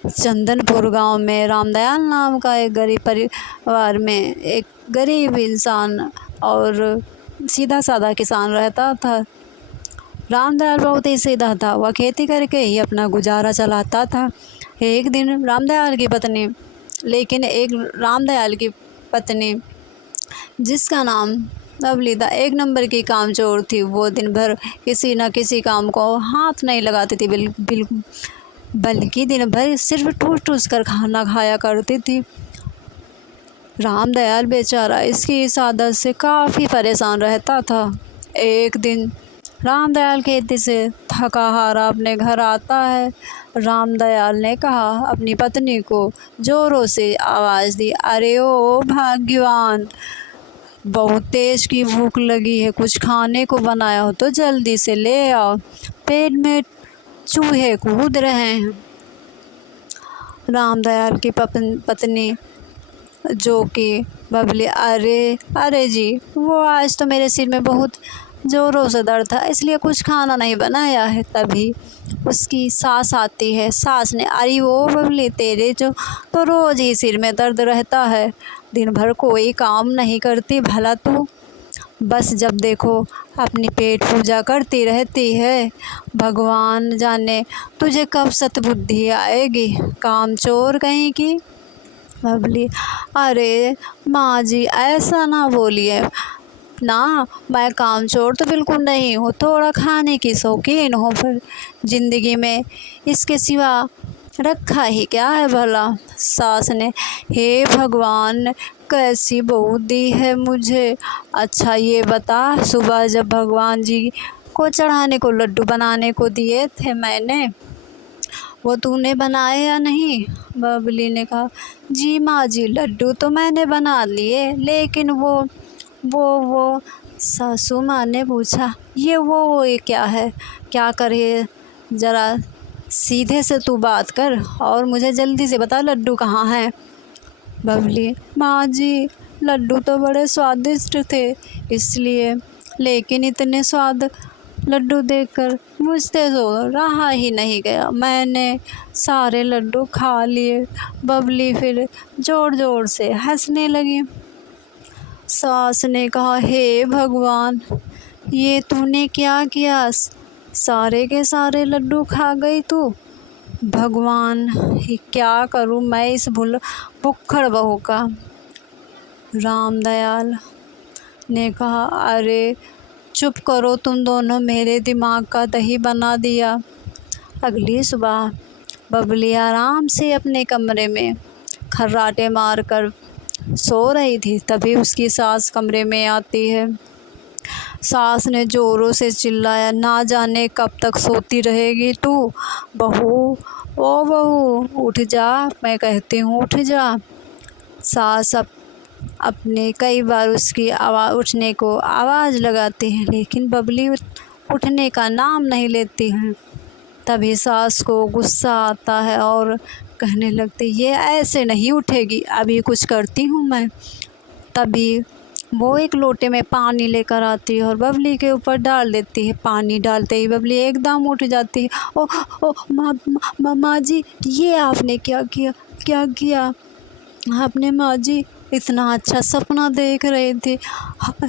चंदनपुर गांव में रामदयाल नाम का एक गरीब परिवार में एक गरीब इंसान और सीधा साधा किसान रहता था। रामदयाल बहुत ही सीधा था, वह खेती करके ही अपना गुजारा चलाता था। एक दिन रामदयाल की पत्नी जिसका नाम बबली था, एक नंबर की कामचोर थी। वो दिन भर किसी न किसी काम को हाथ नहीं लगाती थी, बिल्कुल, बल्कि दिन भर सिर्फ ठूस ठूस कर खाना खाया करती थी। रामदयाल बेचारा इसकी इस आदत से काफ़ी परेशान रहता था। एक दिन रामदयाल खेती से थका हारा अपने घर आता है। रामदयाल ने कहा अपनी पत्नी को, जोरों से आवाज़ दी, अरे ओ भाग्यवान, बहुत तेज की भूख लगी है, कुछ खाने को बनाया हो तो जल्दी से ले आओ, पेट में चूहे कूद रहे हैं। रामदयाल की पत्नी जो कि बबली, अरे जी, वो आज तो मेरे सिर में बहुत ज़ोरों से दर्द था, इसलिए कुछ खाना नहीं बनाया है। तभी उसकी सास आती है। सास ने, अरे वो बबली, तेरे जो तो रोज़ ही सिर में दर्द रहता है, दिन भर कोई काम नहीं करती भला तू, बस जब देखो अपनी पेट पूजा करती रहती है। भगवान जाने तुझे कब सतबुद्धि आएगी, कामचोर कहीं की। बबली, अरे माँ जी, ऐसा ना बोलिए ना, मैं कामचोर तो बिल्कुल नहीं हूँ, थोड़ा खाने की शौकीन हूँ, पर ज़िंदगी में इसके सिवा रखा ही क्या है भला। सास ने, हे भगवान, कैसी बहू दी है मुझे। अच्छा ये बता, सुबह जब भगवान जी को चढ़ाने को लड्डू बनाने को दिए थे मैंने, वो तूने बनाए या नहीं। बबली ने कहा, जी माँ जी, लड्डू तो मैंने बना लिए, लेकिन वो सासू माँ ने पूछा, ये क्या है, क्या करे, ज़रा सीधे से तू बात कर और मुझे जल्दी से बता लड्डू कहाँ हैं। बबली, माँ जी, लड्डू तो बड़े स्वादिष्ट थे इसलिए, लेकिन इतने स्वाद लड्डू देखकर मुझसे तो रहा ही नहीं गया, मैंने सारे लड्डू खा लिए। बबली फिर ज़ोर ज़ोर से हंसने लगी। सास ने कहा, हे भगवान, ये तूने क्या किया, सारे के सारे लड्डू खा गई तू। भगवान, क्या करूं मैं इस भुक्खड़ बहू का। रामदयाल ने कहा, अरे चुप करो तुम दोनों, मेरे दिमाग का दही बना दिया। अगली सुबह बबली आराम से अपने कमरे में खर्राटे मार कर सो रही थी, तभी उसकी सास कमरे में आती है। सास ने ज़ोरों से चिल्लाया, ना जाने कब तक सोती रहेगी तू, बहू, ओ बहू, उठ जा, मैं कहती हूँ उठ जा। सास अपने कई बार उसकी उठने को आवाज़ लगाती है, लेकिन बबली उठने का नाम नहीं लेती है। तभी सास को गुस्सा आता है और कहने लगती, ये ऐसे नहीं उठेगी, अभी कुछ करती हूँ मैं। तभी वो एक लोटे में पानी लेकर आती है और बबली के ऊपर डाल देती है। पानी डालते ही बबली एकदम उठ जाती है। ओ ओ माँ जी, ये आपने क्या किया आपने, माँ जी, इतना अच्छा सपना देख रहे थे,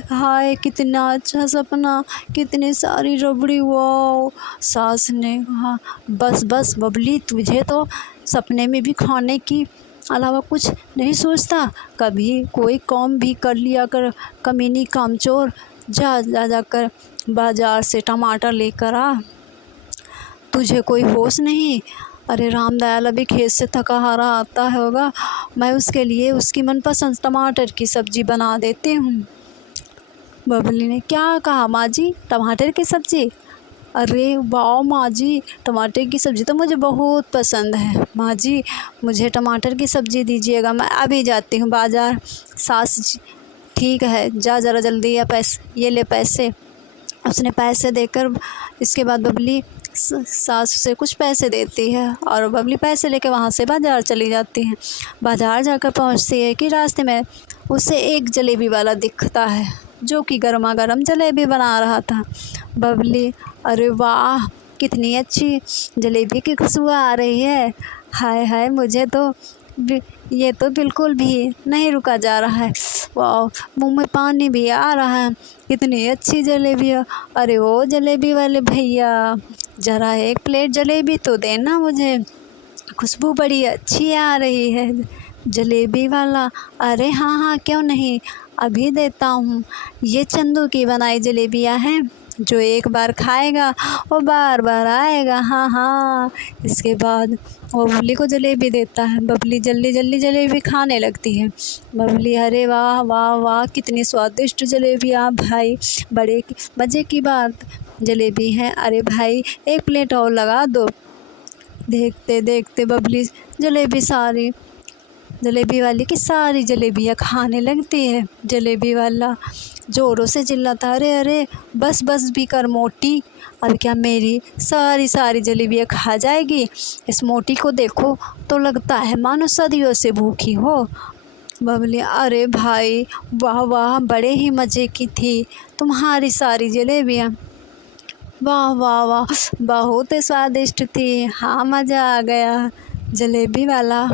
हाय कितना अच्छा सपना, कितनी सारी रबड़ी, वाओ। सास ने कहा, बस बबली, तुझे तो सपने में भी खाने की अलावा कुछ नहीं सोचता, कभी कोई काम भी कर लिया कर, कमीनी कामचोर, जाकर बाज़ार से टमाटर लेकर आ, तुझे कोई होश नहीं। अरे रामदयाल अभी खेत से थका हारा आता होगा, मैं उसके लिए उसकी मनपसंद टमाटर की सब्ज़ी बना देती हूँ। बबली ने, क्या कहा माँ जी, टमाटर की सब्ज़ी? अरे वाह माँ जी, टमाटर की सब्ज़ी तो मुझे बहुत पसंद है, माँ जी मुझे टमाटर की सब्ज़ी दीजिएगा, मैं अभी जाती हूँ बाज़ार। सास जी, ठीक है, जा ज़रा जल्दी, ये ले पैसे। उसने पैसे देकर इसके बाद बबली सास से कुछ पैसे देती है और बबली पैसे लेकर वहाँ से बाज़ार चली जाती है। बाज़ार जाकर पहुँचती है कि रास्ते में उसे एक जलेबी वाला दिखता है जो कि गर्मा गर्म जलेबी बना रहा था। बबली, अरे वाह, कितनी अच्छी जलेबी की खुशबू आ रही है। हाय हाय, मुझे तो ये तो बिल्कुल भी नहीं रुका जा रहा है। वाह, मुंह में पानी भी आ रहा है, कितनी अच्छी जलेबी है। अरे ओ जलेबी वाले भैया, ज़रा एक प्लेट जलेबी तो देना मुझे, खुशबू बड़ी अच्छी आ रही है। जलेबी वाला, अरे हाँ हाँ क्यों नहीं, अभी देता हूँ। ये चंदू की बनाई जलेबियाँ हैं, जो एक बार खाएगा वो बार बार आएगा। हाँ हाँ। इसके बाद वो बबली को जलेबी देता है। बबली जल्दी जल्दी जलेबी खाने लगती है। बबली, अरे वाह वाह वाह, कितनी स्वादिष्ट जलेबियाँ भाई, बड़े मज़े की बात जलेबी हैं। अरे भाई, एक प्लेट और लगा दो। देखते देखते बबली जलेबी वाली की सारी जलेबियाँ खाने लगती है। जलेबी वाला ज़ोरों से चिल्लाता, अरे अरे बस बस भी कर मोटी, अब क्या मेरी सारी जलेबियाँ खा जाएगी? इस मोटी को देखो तो लगता है मानो सदियों से भूखी हो। बबली, अरे भाई वाह वाह, बड़े ही मज़े की थी तुम्हारी सारी जलेबियाँ। वाह वाह वाह, बहुत स्वादिष्ट थी। हाँ, मज़ा आ गया। जलेबी वाला,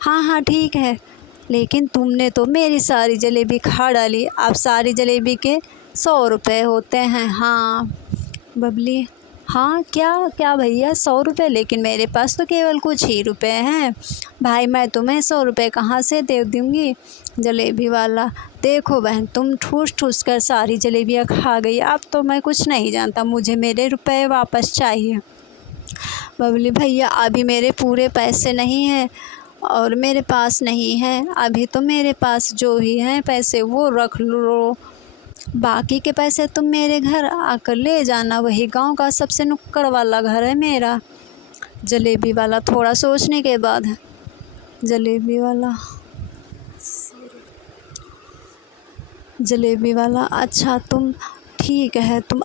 हाँ हाँ ठीक है, लेकिन तुमने तो मेरी सारी जलेबी खा डाली। अब सारी जलेबी के 100 रुपये होते हैं। हाँ। बबली, हाँ क्या क्या भैया, 100 रुपये? लेकिन मेरे पास तो केवल कुछ ही रुपए हैं भाई, मैं तुम्हें 100 रुपये कहाँ से दे दूँगी? जलेबी वाला, देखो बहन, तुम ठूस ठूस कर सारी जलेबियाँ खा गई, अब तो मैं कुछ नहीं जानता, मुझे मेरे रुपए वापस चाहिए। बबली, भैया अभी मेरे पूरे पैसे नहीं हैं और मेरे पास नहीं है, अभी तो मेरे पास जो ही हैं पैसे वो रख लो, बाकी के पैसे तुम मेरे घर आकर ले जाना, वही गांव का सबसे नुक्कड़ वाला घर है मेरा। जलेबी वाला थोड़ा सोचने के बाद, जलेबी वाला, अच्छा तुम ठीक है, तुम